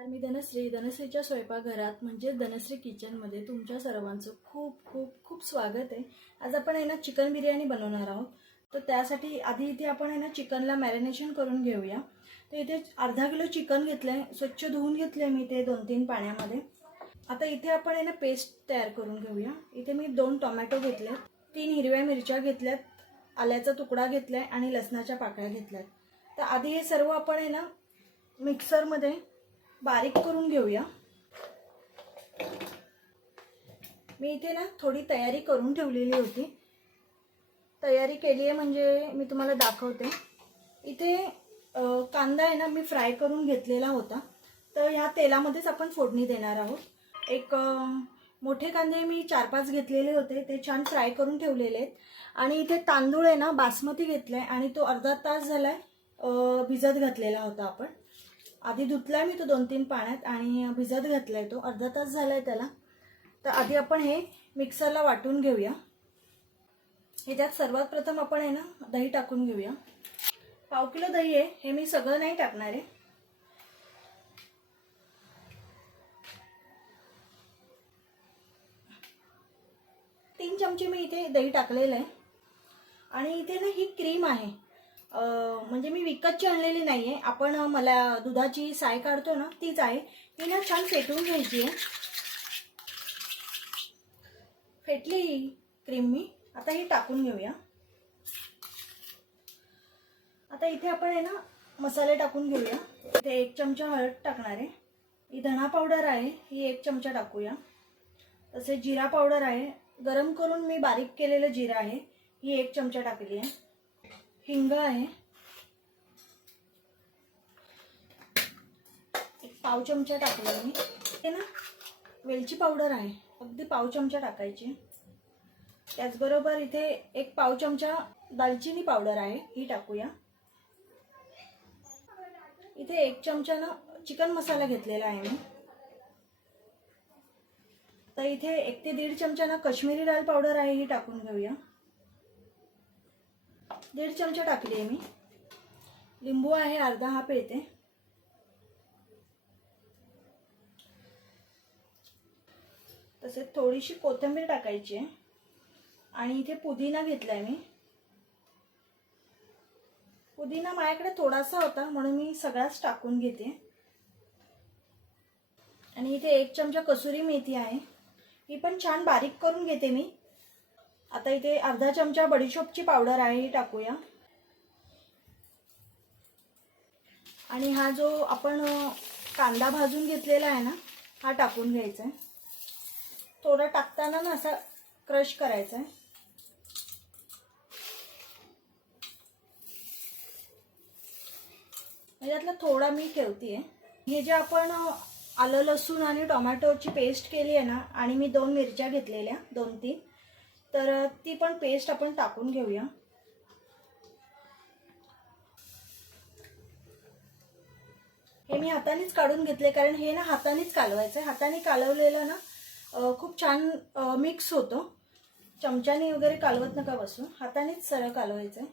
नमस्कार, मी धनश्रीच्या स्वयंपाकघरात म्हणजे धनश्री किचनमध्ये तुमच्या सर्वांचं खूप खूप खूप स्वागत आहे। आज आपण आहे ना चिकन बिर्याणी बनवणार आहोत। तर त्यासाठी आधी इथे आपण आहे ना चिकनला मॅरिनेशन करून घेऊया। तर इथे अर्धा किलो चिकन घेतलंय, स्वच्छ धुवून घेतले मी ते 2-3 पाण्यामध्ये। आता इथे आपण आहे ना पेस्ट तयार करून घेऊया। इथे मी 2 टोमॅटो घेतले, 3 हिरव्या मिरच्या घेतल्यात, आल्याचा तुकडा घेतलाय आणि लसणाच्या पाकळ्या घेतल्यात। तर आधी हे सर्व आपण आहे ना मिक्सरमध्ये बारीक करून घेऊया। मी इथे ना थोडी तयारी करून ठेवलेली होती, तयारी केली आहे म्हणजे मी तुम्हाला दाखवते। इथे कांदा आहे ना मी फ्राय करून घेतलेला होता, तर ह्या तेलामध्येच आपण फोडणी देणार आहोत। एक मोठे कांदे मी 4-5 घेतलेले होते, ते छान फ्राय करून ठेवलेले आहेत। आणि इथे तांदूळ आहे ना बासमती घेतलाय आणि तो अर्धा तास झालाय भिजत घातलेला होता। आपण आधी धुतलाय मी तो 2-3 पाण्यात आणि भिजत घातलाय, तो अर्धा तास झालाय त्याला। तर आधी आपण हे मिक्सरला वाटून घेऊया। ह्याच्यात सर्वात प्रथम आपण आहे ना दही टाकून घेऊया। पाव किलो दही आहे, हे मी सगळं नाही टाकणार आहे। तीन चमचे मी इथे दही टाकलेलं आहे। आणि इथे ना ही क्रीम आहे, म्हणजे मी विकतची आणलेली नाहीये, आपण मला दुधाची साय काढतो ना तीच आहे। ही ना छान फेटून घ्यायची आहे। फेटली ही क्रीम मी, आता ही टाकून घेऊया। आता इथे आपण आहे ना मसाले टाकून घेऊया। इथे 1 चमचा हळद टाकणार आहे, ही धना पावडर आहे, ही 1 चमचा टाकूया। तसे जिरा पावडर आहे, गरम करून मी बारीक केलेलं जिरा आहे, ही 1 चमचा टाकली आहे। हिंग आहे, 1 पाव चमचा टाकला मी। हे ना वेलची पावडर आहे, अगदी पाव चमचा टाकायची। त्याचबरोबर इथे 1 पाव चमचा दालचिनी पावडर आहे, ही टाकूया। इथे 1 चमचा ना चिकन मसाला घेतलेला आहे मी। तर इथे 1 ते 1.5 चमचा ना काश्मीरी लाल पावडर आहे, ही टाकून घेऊया। 1.5 चमचा टाकली आहे मी। लिंबू आहे अर्धा, हा पिळते। तसेच थोडीशी कोथिंबीर टाकायची आहे। आणि इथे पुदिना घेतलाय मी। पुदिना माझ्याकडे थोडासा होता म्हणून मी सगळाच टाकून घेते। आणि इथे 1 चमचा कसुरी मेथी आहे, ही पण छान बारीक करून घेते मी। आता इथे अर्धा चमचा बडीशोपची पावडर आहे, ही टाकूया। आणि हा जो आपण कांदा भाजून घेतलेला आहे ना, हा टाकून घ्यायचा आहे। थोडा टाकताना ना असा क्रश करायचा आहे। यातला थोडा मी ठेवते। हे जे आपण आलं लसूण आणि टोमॅटोची पेस्ट केली आहे ना, आणि मी 2 मिरच्या घेतलेल्या 2-3, तर ती पण पेस्ट आपण टाकून घेऊया। हे मी हातानेच काढून घेतले, कारण हे ना हातानेच कालवायचं आहे। हाताने कालवलेलं ना खूप छान मिक्स होतं। चमच्याने वगैरे कालवत नका बसू, हातानेच सरळ कालवायचं आहे।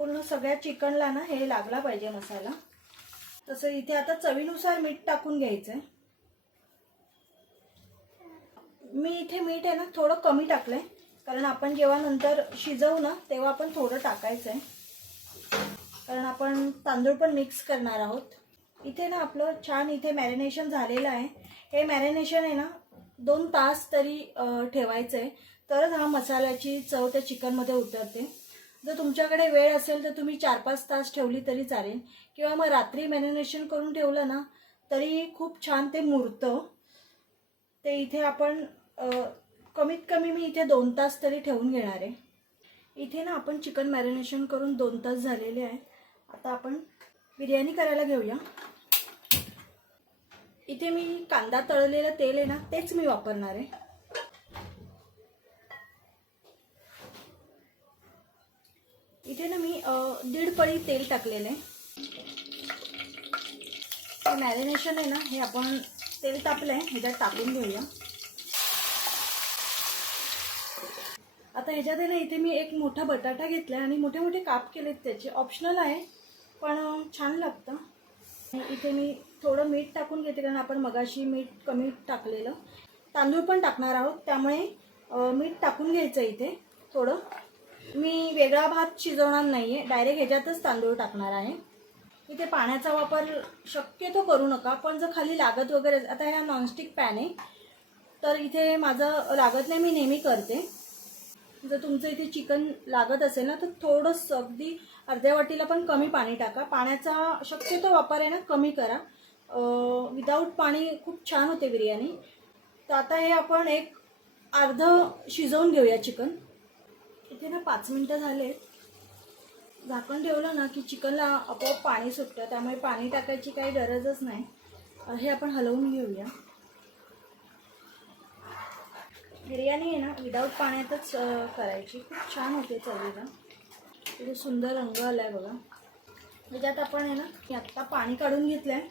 पूर्ण सगळ्या चिकनला ना हे लागला पाहिजे मसाला। तसं इथे आता चवीनुसार मीठ टाकून घ्यायचंय। मी इथे मीठ आहे ना थोडं कमी टाकलंय, कारण आपण जेव्हा नंतर शिजवू ना तेव्हा आपण थोडं टाकायचंय, कारण आपण तांदूळ पण मिक्स करणार आहोत। इथे ना आपलं छान इथे मॅरिनेशन झालेलं आहे। हे मॅरिनेशन आहे ना 2 तास तरी ठेवायचंय, तरच हा मसाल्याची चव त्या चिकनमध्ये उतरते। जर तुमच्याकडे वेळ असेल तर तुम्ही 4-5 तास ठेवली तरी चालेल, किंवा मग रात्री मॅरिनेशन करून ठेवलं ना तरी खूप छान ते मुरतं। ते इथे आपण कमीत कमी मी इथे 2 तास तरी ठेवून घेणार आहे। इथे ना आपण चिकन मॅरिनेशन करून 2 तास झालेले आहे। आता आपण बिर्याणी करायला घेऊया। इथे मी कांदा तळलेलं तेल आहे ना तेच मी वापरणार आहे। इथे ना मी 1.5 पळी तेल टाकलेलं आहे। मॅरिनेशन आहे ना हे आपण तेल तापलंय, ह्याच्यात टाकून घेऊया। आता ह्याच्यात आहे ना इथे मी 1 मोठा बटाटा घेतलाय आणि मोठे मोठे काप केलेत, त्याचे ऑप्शनल आहे पण छान लागतं। इथे मी थोडं मीठ टाकून घेते, कारण आपण मगाशी मीठ कमी टाकलेलं. तांदूळ पण टाकणार आहोत, त्यामुळे मीठ टाकून घ्यायचं इथे थोडं. मी वेगळा भात शिजवणार नाही आहे, डायरेक्ट ह्याच्यातच तांदूळ टाकणार आहे. इथे पाण्याचा वापर शक्यतो करू नका, पण जर खाली लागत वगैरे, आता ह्या नॉनस्टिक पॅन आहे तर इथे माझं लागत नाही, मी नेहमी करते. जर तुमचं इथे चिकन लागत असेल ना तर थोडंसं अगदी अर्ध्या वाटीला पण कमी पाणी टाका. पाण्याचा शक्यतो वापर आहे ना कमी करा. विदाऊट पाणी खूप छान होते बिर्याणी. तर आता हे आपण एक अर्ध शिजवून घेऊया चिकन. इथे ना 5 मिनटं झाले. झाकण ठेवलं ना की चिकनला आपोआप पाणी सुटतं, त्यामुळे पाणी टाकायची काही गरजच नाही. हे आपण हलवून घेऊया. बिर्याणी आहे ना विदाऊट पाण्यातच करायची, खूप छान होते चवीला. किती सुंदर रंग आला आहे बघा. त्याच्यात आपण आहे ना आत्ता पाणी काढून घेतलं आहे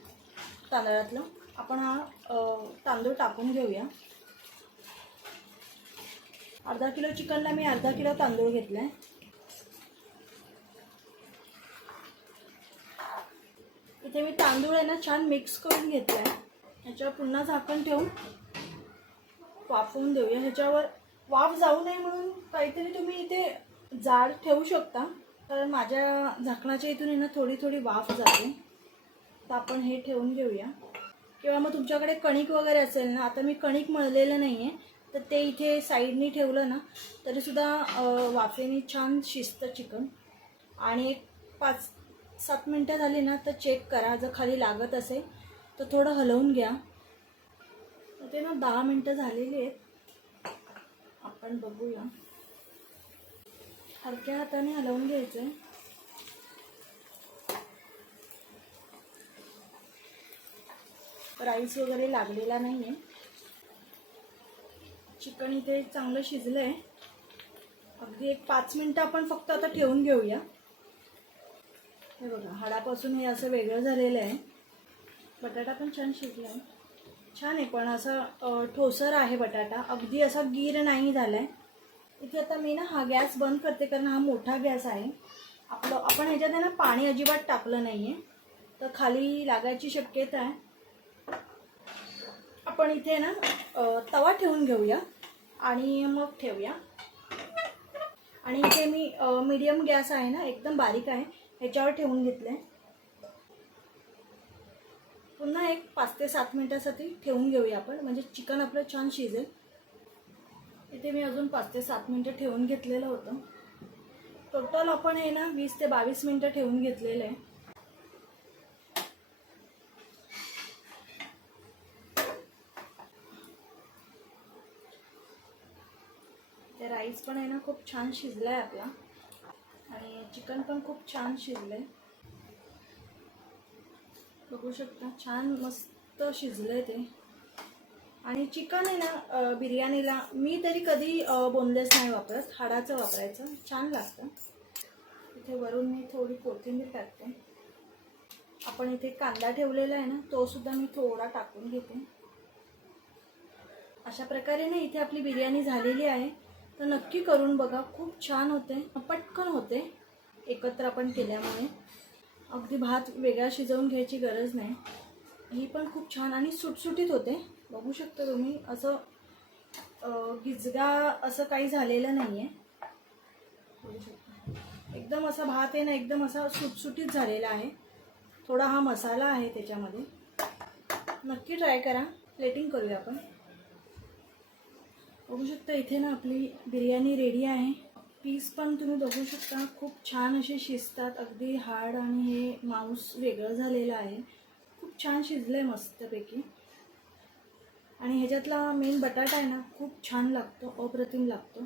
तांदळातलं. आपण हा तांदूळ टाकून घेऊया. अर्धा किलो चिकनला मी अर्धा किलो तांदूळ घेतला आहे. इथे मी तांदूळ आहे ना छान मिक्स करून घेतला आहे. ह्याच्यावर पुन्हा झाकण ठेवून वाफवून देऊया. ह्याच्यावर वाफ जाऊ नये म्हणून काहीतरी तुम्ही इथे जाड ठेवू शकता, कारण माझ्या झाकणाच्या इथून आहे ना थोडी थोडी वाफ जाते. तर आपण हे ठेवून घेऊया. किंवा मग तुमच्याकडे कणिक वगैरे असेल ना, आता मी कणिक मळलेलं नाही आहे तर ते इथे साईडनी ठेवलं ना तरीसुद्धा वाफेने छान शिजतं चिकन. आणि एक 5-7 मिनटं झाली ना तर चेक करा, जर खाली लागत असेल तर थोडं हलवून घ्या. ते ना 10 मिनटं झालेली आहेत. आपण बघूया. हलक्या हाताने हलवून घ्यायचं आहे. राईस वगैरे लागलेला नाही आहे. चिकन इथे चांगलं शिजलं आहे. अगदी एक 5 मिनटं आपण फक्त आता ठेवून घेऊया. हे बघा, हाडापासून हे असं वेगळं झालेलं आहे. बटाटा पण छान शिजला आहे. छान आहे, पण असा ठोसर आहे बटाटा, अगदी असा गीर नाही झाला आहे. इथे आता मी ना हा गॅस बंद करते, कारण हा मोठा गॅस आहे. आपण ह्याच्यात आहे ना पाणी अजिबात टाकलं नाही आहे, तर खाली लागायची शक्यता आहे. आपण इथे ना तवा ठेवून घेऊया आणि मग ठेवूया. आणि इथे मी मीडियम गॅस आहे ना, एकदम बारीक आहे, ह्याच्यावर ठेवून घेतलं आहे. पुन्हा एक 5 ते 7 मिनटासाठी ठेवून घेऊया आपण, म्हणजे चिकन आपलं छान शिजेल. इथे मी अजून 5 ते 7 मिनटं ठेवून घेतलेलं होतं. टोटल आपण हे ना 20 ते 22 मिनटं ठेवून घेतलेलं आहे. ते राईस पण आहे ना खूप छान शिजला आहे आपला, आणि चिकन पण खूप छान शिजलं आहे. बघू शकता, छान मस्त शिजलं आहे ते. आणि चिकन आहे ना बिर्याणीला मी तरी कधी बोनलेस नाही वापरत, हाडाचं वापरायचं, छान लागतं. इथे वरून मी थोडी कोथिंबीर टाकते. आपण इथे कांदा ठेवलेला आहे ना, तो सुद्धा मी थोडा टाकून घेते. अशा प्रकारे ना इथे आपली बिर्याणी झालेली आहे. तर नक्की करून बघा, खूप छान होते, पटकन होते एकत्र आपण केल्यामुळे. अगदी भात वेगळा शिजवून घ्यायची गरज नाही. ही पण खूप छान आणि सुटसुटीत होते. बघू शकता तुम्ही, असं गिजगा असं काही झालेलं नाही आहे. बघू शकता एकदम असा भात आहे ना, एकदम असा सुटसुटीत झालेला आहे. थोडा हा मसाला आहे त्याच्यामध्ये. नक्की ट्राय करा. प्लेटिंग करूया आपण. बघू शकता इथे ना आपली बिर्याणी रेडी आहे. पीस पण तुम्ही बघू शकता, खूप छान असे शिजतात. अगदी हाड आणि हे मांस वेगळं झालेलं आहे. खूप छान शिजलं आहे मस्तपैकी. आणि ह्याच्यातला मेन बटाटा आहे ना, खूप छान लागतो, अप्रतिम लागतो.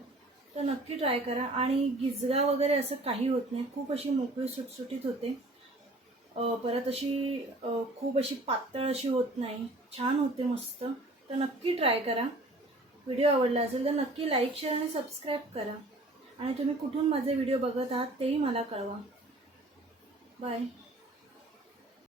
तर नक्की ट्राय करा. आणि गिजगा वगैरे असं काही होत नाही. खूप अशी मोकळी सुटसुटीत होते. परत अशी खूप अशी पातळ अशी होत नाही. छान होते मस्त. तर नक्की ट्राय करा. व्हिडिओ आवडला असेल तर नक्की लाईक, शेअर आणि सबस्क्राईब करा. आणि तुम्ही कुठून माझे व्हिडिओ बघत आहात तेही मला कळवा. बाय.